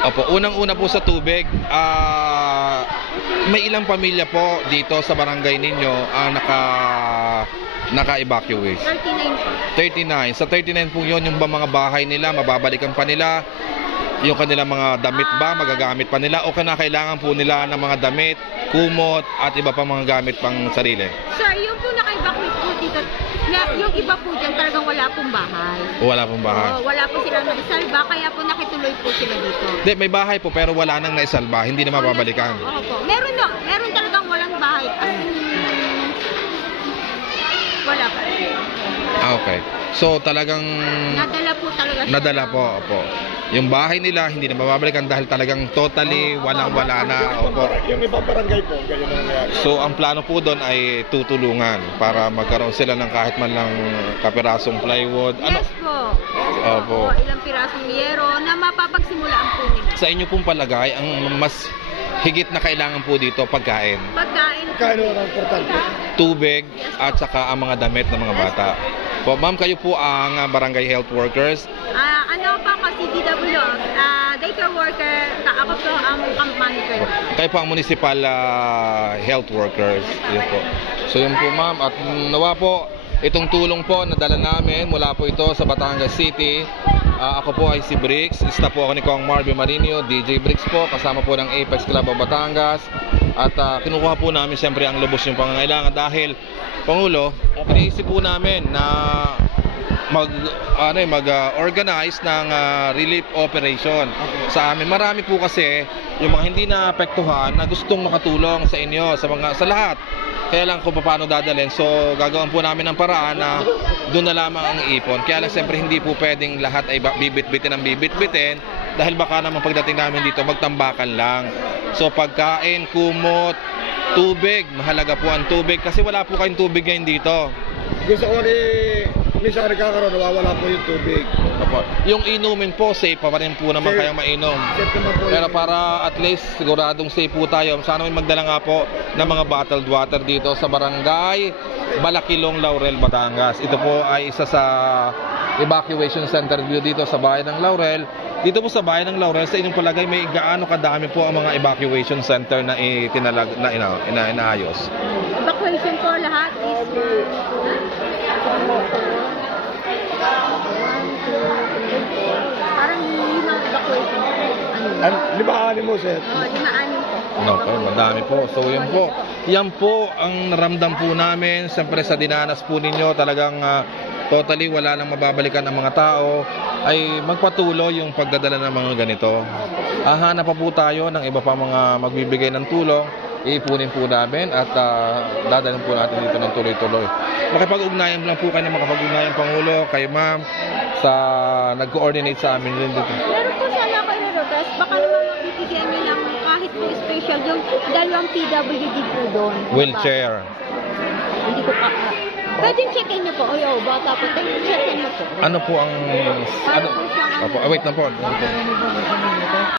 Opo, unang-una po sa tubig, may ilang pamilya po dito sa barangay ninyo ang naka-evacuate? 39 po. 39. Sa 39 po yun, yung ba mga bahay nila, mababalikan pa nila? Yung kanilang mga damit ba, magagamit pa nila? O kinakailangan po nila ng mga damit, kumot, at iba pa mga gamit pang sarili? Sir, yung po naka-evacuate po dito, yung iba po dyan talagang wala pong bahay. Wala pong bahay? Oo, wala po silang naisalba, kaya po nakituloy po sila dito. Hindi, may bahay po pero wala nang naisalba, hindi na mababalikan. Oo po. Meron talagang walang bahay. Wala pa. Okay. So talagang Nadala po talaga siya. nadala po, opo. Yung bahay nila hindi na mababalikan dahil talagang totally walang-wala na. Opo. Yung ibang barangay po, ganyan ang nangyari. So ang plano po doon ay tutulungan para magkaroon sila ng kahit man lang kapirasong plywood. Yes po. Opo. Oo, ilang pirasong yero na mapapagsimulaan po nila. Sa inyo pong palagay, ang mas higit na kailangan po dito pagkain, Pagkain po. Kano ang importante? tubig at saka ang mga damit ng mga bata. Po, ma'am, kayo po ang barangay health workers. Ano pa kasi DW, daycare worker, ako po ang camp manager. Kayo po ang municipal health workers. Yun po. So yun po ma'am, at nawa po itong tulong po na dala namin mula po ito sa Batangas City. Ako po ay si Bricks, staff po ako ni Kong Marvin Marinho, DJ Bricks po, kasama po ng Apex Club of Batangas. At kinukuha po namin siyempre ang lubos yung pangangailangan dahil Pangulo, iniisip po namin na mag-organize ng relief operation sa amin. Marami po kasi yung mga hindi naapektuhan na gustong makatulong sa inyo, sa lahat. Kaya lang kung paano dadalhin. So gagawin po namin ng paraan na doon na lamang ang ipon. Kaya lang siyempre hindi po pwedeng lahat ay bibit-bitin ang bibit-bitin dahil baka naman pagdating namin dito magtambakan lang. So pagkain, kumot, tubig, mahalaga po ang tubig kasi wala po kayong tubig ngayon dito. Gusto ko minsan nagkakaroon, nawawala po yung tubig. Opo. Yung inumin po, safe pa rin po naman Safe. kayong mainom. Safe naman po Pero yun. para at least siguradong safe po tayo, sana may magdala nga po ng mga bottled water dito sa barangay Balakilong, Laurel, Batangas. Ito po ay isa sa evacuation center view dito sa bayan ng Laurel. Dito po sa bayan ng Laurel, sa inyong palagay may gaano kadami po ang mga evacuation center na inaayos? Evacuation po lahat is parang 5 evacuation. Limaanin mo, sir. 5-6 po. Okay, madami po. So yun po. Yan po ang naramdam po namin. Siyempre sa dinanas po ninyo talagang totally wala nang mababalikan ang mga tao ay magpatuloy yung pagdadala ng mga ganito. Hanap pa po tayo ng iba pa mga magbibigay ng tulong. Iipunin po namin at dadalhin po natin dito ng tuloy-tuloy. Makipag-ugnayan lang po kayo ng makapag-ugnayan Pangulo, kay ma'am, sa nag-coordinate sa amin rin dito. Meron po sana ako i-request, baka naman mabibigyan nyo ng kahit po special yung 2 PWD po doon. Wheelchair. Hindi ko pa. Pwede check-in nyo po. Bata po. Check-in nyo po. Ano po ang... Ano po siyang Wait na po.